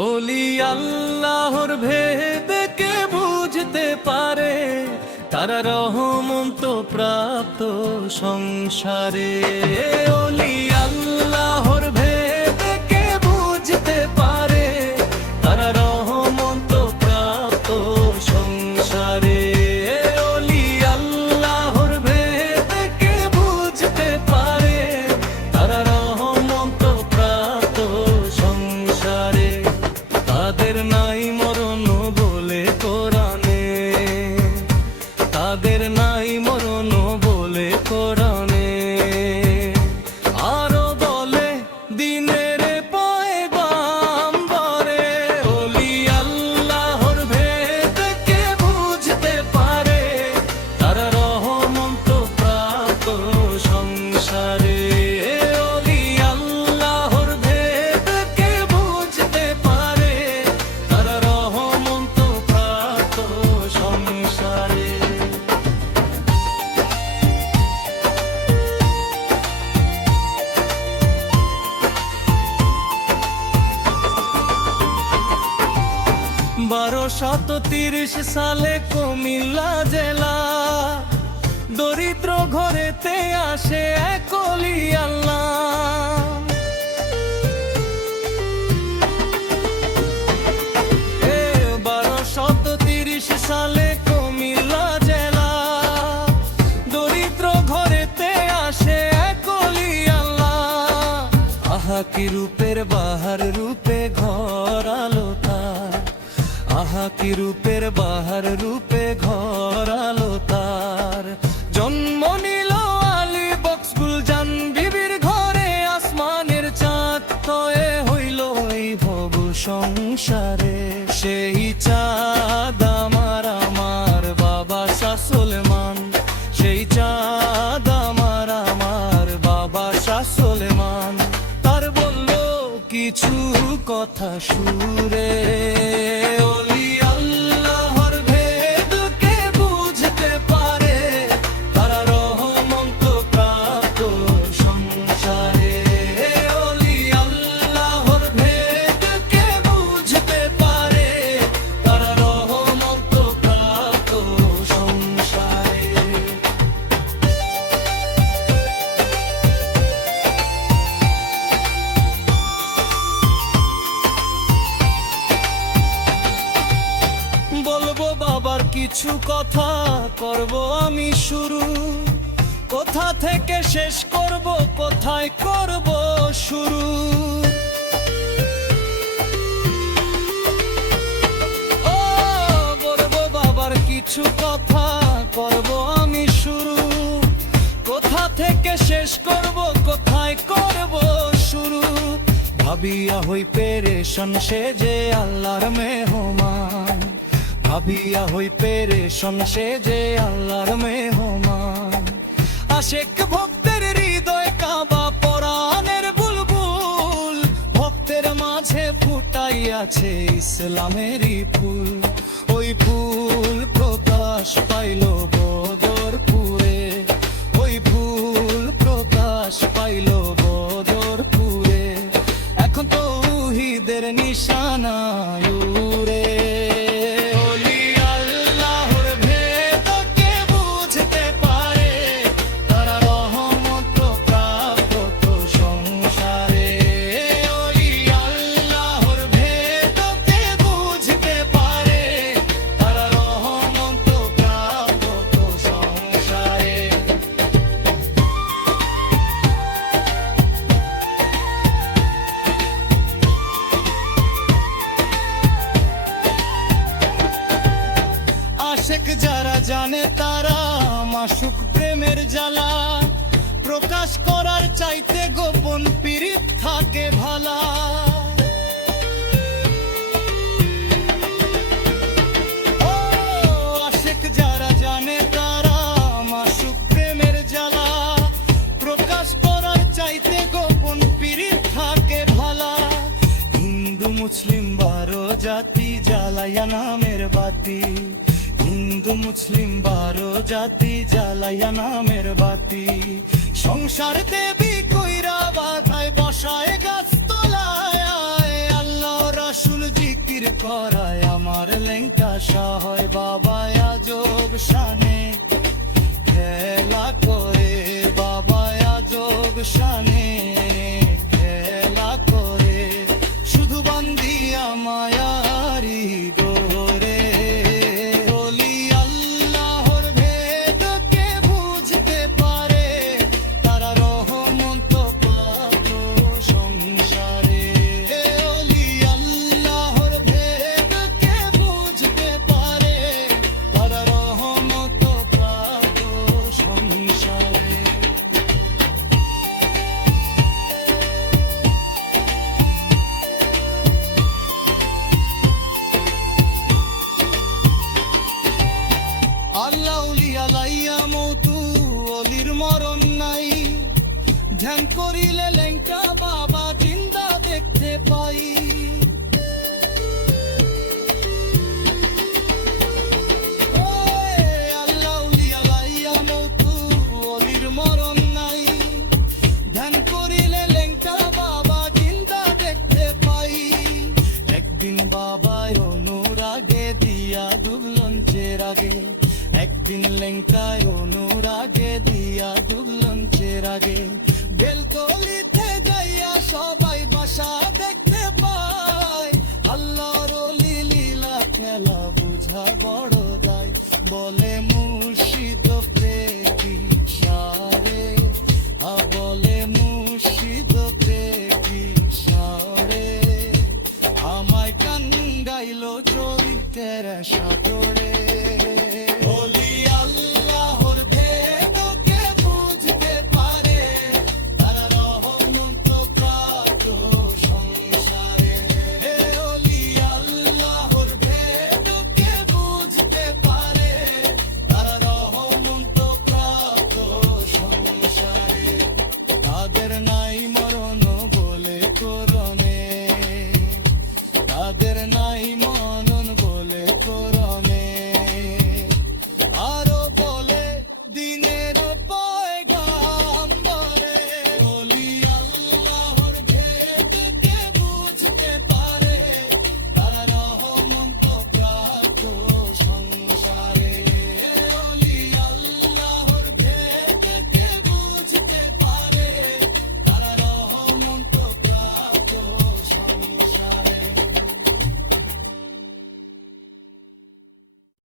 ওলি আল্লাহর ভেদ কে বুঝতে পারে, তারা রহমত প্রাপ্ত সংসারে। ওলি আল্লাহর ভেদ কে বুঝতে পারে, তারা রহমত প্রাপ্ত সংসারে। ওলি আল্লাহর ভেদ কে বুঝতে পারে, তারা রহমত প্রাপ্ত সংসারে। তাদের নাই মরণ বলে কোরআনে, তাদের নাই মরণ বলে কোরআনে। আরো বলে দিনের পয়গাম্বরে, ওলি আল্লাহর ভেদ কে বুঝতে পারে, তারা রহমত প্রাপ্ত সংসারে। ওলি আল্লাহর ভেদ কে বুঝতে পারে, তারা রহমত প্রাপ্ত সংসারে। বারোশত 30 সালে কুমিল্লা জেলা, দরিদ্র ঘরেতে আসে এক ওলি আল্লাহ। 1230 সালে কুমিল্লা জেলা, দরিদ্র ঘরেতে আসে এক ওলি আল্লাহ। আহা কি রূপের বাহার, রূপে ঘর আলো তার। আহা কি রূপের বাহার, রূপে ঘর আলো তার। জন্ম নিল আলী বক্স গুলজান বিবির ঘরে, আসমানের চাঁদ তয়ে হইল এই ভব সংসারে। সেই চাঁদ আমার বাবা শাহ সুলেমান, সেই চাঁদ আমার বাবা শাহ সুলেমান। তার বলল কিছু কথা সুরে, ওলি আল্লাহর ভেদ কে বুঝতে পারে, তারা রহমত প্রাপ্ত সংসারে। ওলি আল্লাহর ভেদ কে বুঝতে পারে, তারা রহমত প্রাপ্ত সংসারে। বলবো বাবার কিছু কথা, করব আমি শুরু। কোথা থেকে শেষ করব, কোথায় করব শুরু। ও বলবো বাবার কিছু কথা, করব আমি শুরু। কোথা থেকে শেষ করব, কোথায় করব শুরু। ভাবিয়া হই পেরেশান, সে যে আল্লাহর মেহমান। ভাবিয়া হই পেরেশান, সে যে আল্লাহর মেহমান। আশেক ভক্তের হৃদয় কাবা, পরাণের বুলবুল। ভক্তের মাঝে ফুটাইয়াছে ইসলামেরই ফুল। ওই ফুল প্রকাশ পাইল বদরপুরে, ওই ফুল প্রকাশ পাইল বদরপুরে। এখন তৌহিদের নিশানা উড়ে। আশেক যারা জানে তারা মাসুক প্রেমের জ্বালা, প্রকাশ করার চাইতে গোপন পীড়িত থাকে ভালা। ও আশেক যারা জানে তারা মাসুক প্রেমের জ্বালা, প্রকাশ করার চাইতে গোপন পীড়িত থাকে ভালা। হিন্দু মুসলিম 12 জাতি জ্বালাইয়া নামের বাতি। হিন্দু মুসলিম 12 জাতি জ্বালাইয়া নামের বাতি। সংসার দেবী কইরা বাধায় বসায় গাছ তলায়, আল্লাহর রাসূল জিকির করায় আমার লেংটা শাহ বাবা আজব শানে খেলা করে, বাবা আজব শানে খেলা করে, শুধু বান্দিয়া মায়ারি ডোরে। ওলি আল্লাহর ভেদকে বুঝতে পারে, তারা রহমত পাত সংসারে। ওলি আল্লাহর ভেদকে বুঝতে পারে, তারা রহমত পাত সংসারে। আল্লাহ উলিয়া লাইয়া মতু অলির মরণ নাই, ধ্যান করিলে লেংটা বাবা জিন্দা দেখতে পাই। আল্লাহ উলিয়া লাইয়া মতু অলির মরণ নাই, ধ্যান করিলে লেংটা বাবা জিন্দা দেখতে পাই। একদিন বাবায় অনুরাগে দিয়া ডুবলন চেরাগে, একদিন লেংটায় অনুরাগে দিয়া ডুবলন চেরাগে। বেলতলিতে যাইয়া সবাই বাসা দেখতে পায়, আল্লাহর ওলি লীলা খেলা বুঝা বড় দায়। বলে মুর্শিদ প্রেমী সারে, বলে মুর্শিদ প্রেমী সারে, আমায় কান্দাইলো চরিত্রের সাগরে।